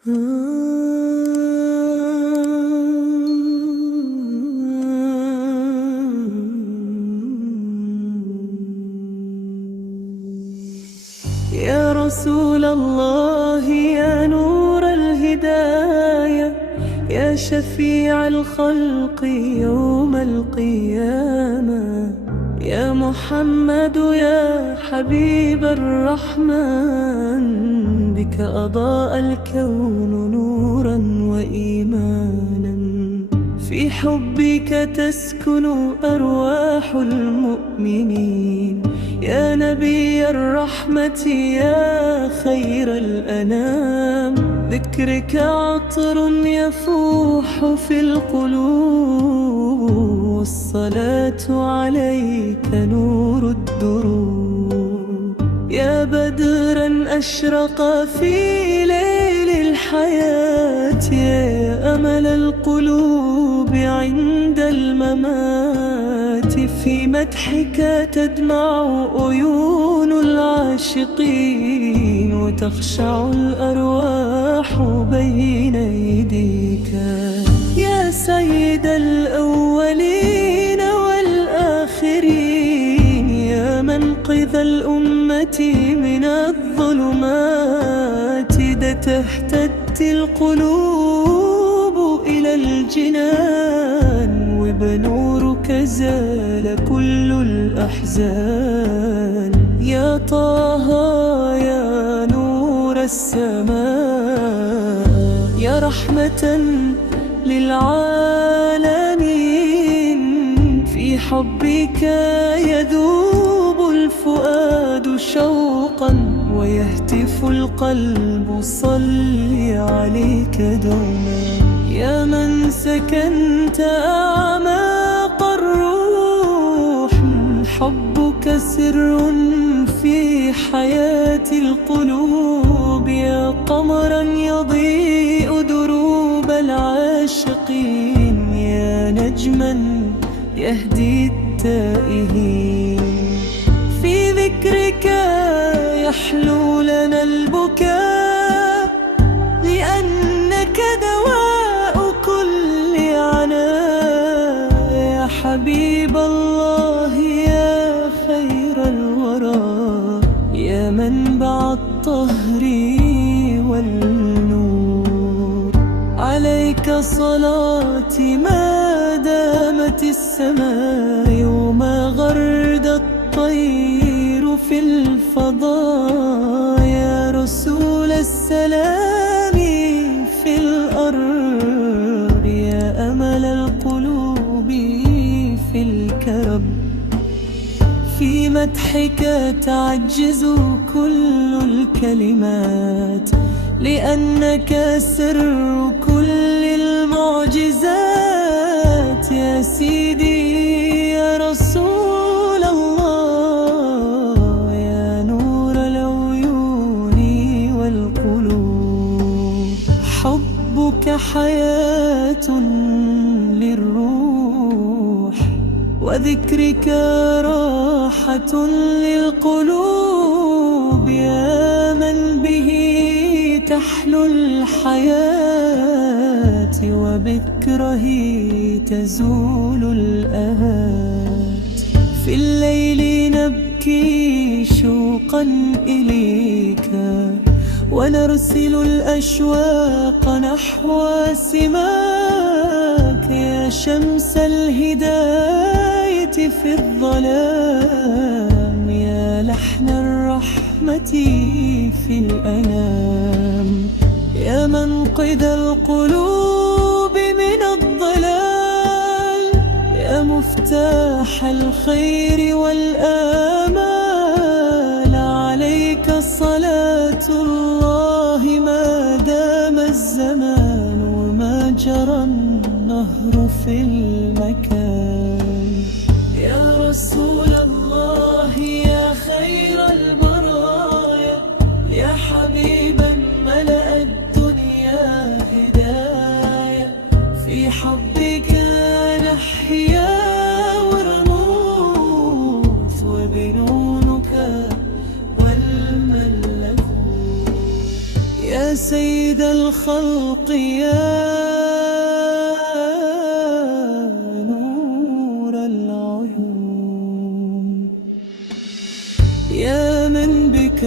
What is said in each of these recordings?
يا رسول الله يا نور الهداية، يا شفيع الخلق يوم القيامة، يا محمد يا حبيب الرحمن، بك أضاء الكون نورا وإيمانا، في حبك تسكن أرواح المؤمنين، يا نبي الرحمة يا خير الأنام، ذكرك عطر يفوح في القلوب، والصلاة عليك نور الدروب، يا بدرا أشرق في ليل الحياة، يا أمل القلوب عند الممات، في مدحك تدمع عيون العاشقين، وتخشع الأرواح بين يديك، يا سيد الأولين والآخرين، يا منقذ الأمة من الظلمات، تهتدي القلوب إلى الجنان، وبنورك زال كل الأحزان، يا طه يا نور السماء، يا رحمة للعالمين، في حبك يذوب الفؤاد شوقا، ويهتف القلب صل عليك دوما، يا من سكنت أعماق الروح، حبك سر في حياة القلوب، يا قمرا يضيء دروب العاشقين، يا نجما يهدي التائهين، في ذكرك يحلو لنا البكاء، لأنك دواء كل عناء، يا حبيب الله يا خير الورى، يا منبع الطهر والنور، عليك صلاتي ما دامت السماء، وما غرد الطير في الفضاء، يا رسول السلام في الأرض، يا أمل القلوب في الكرب، في مدحك تعجز كل الكلمات، لأنك سر كل المعجزات، يا سيدي يا رسول الله، يا نور العيون والقلوب، حبك حياة للروح، وذكرك راحة للقلوب، يا من به تحلو الحياة، وبكره تزول الآهات، في الليل نبكي شوقا إليك، ونرسل الأشواق نحو سماك، يا شمس الهداية في الظلام، يا لحن الرحمة في الأنام، يا منقذ القلوب من الضلال، يا مفتاح الخير والآمال، عليك صلاة الله ما دام الزمان، وما جرى النهر في المكان، يا رسول الله يا خير البرايا، يا حبيبا ملأ الدنيا هدايا، في حبك نحيا ونموت، وبنونك والملكوت، يا سيد سيد الخلق يا نور العيون، يا من بك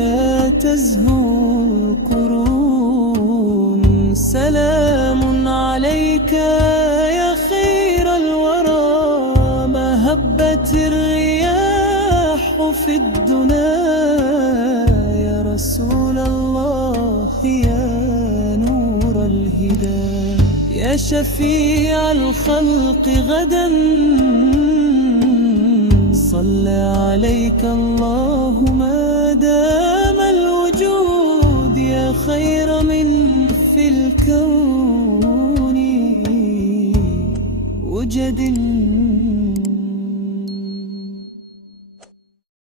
تزهو القرون، سلام عليك يا خير الورى، ما هبت الرياح في الدنا، يا رسول الله يا نور الهدى، يا شفيع الخلق غدا، صلى عليك الله ما دام الوجود، يا خير من في الكون وجد.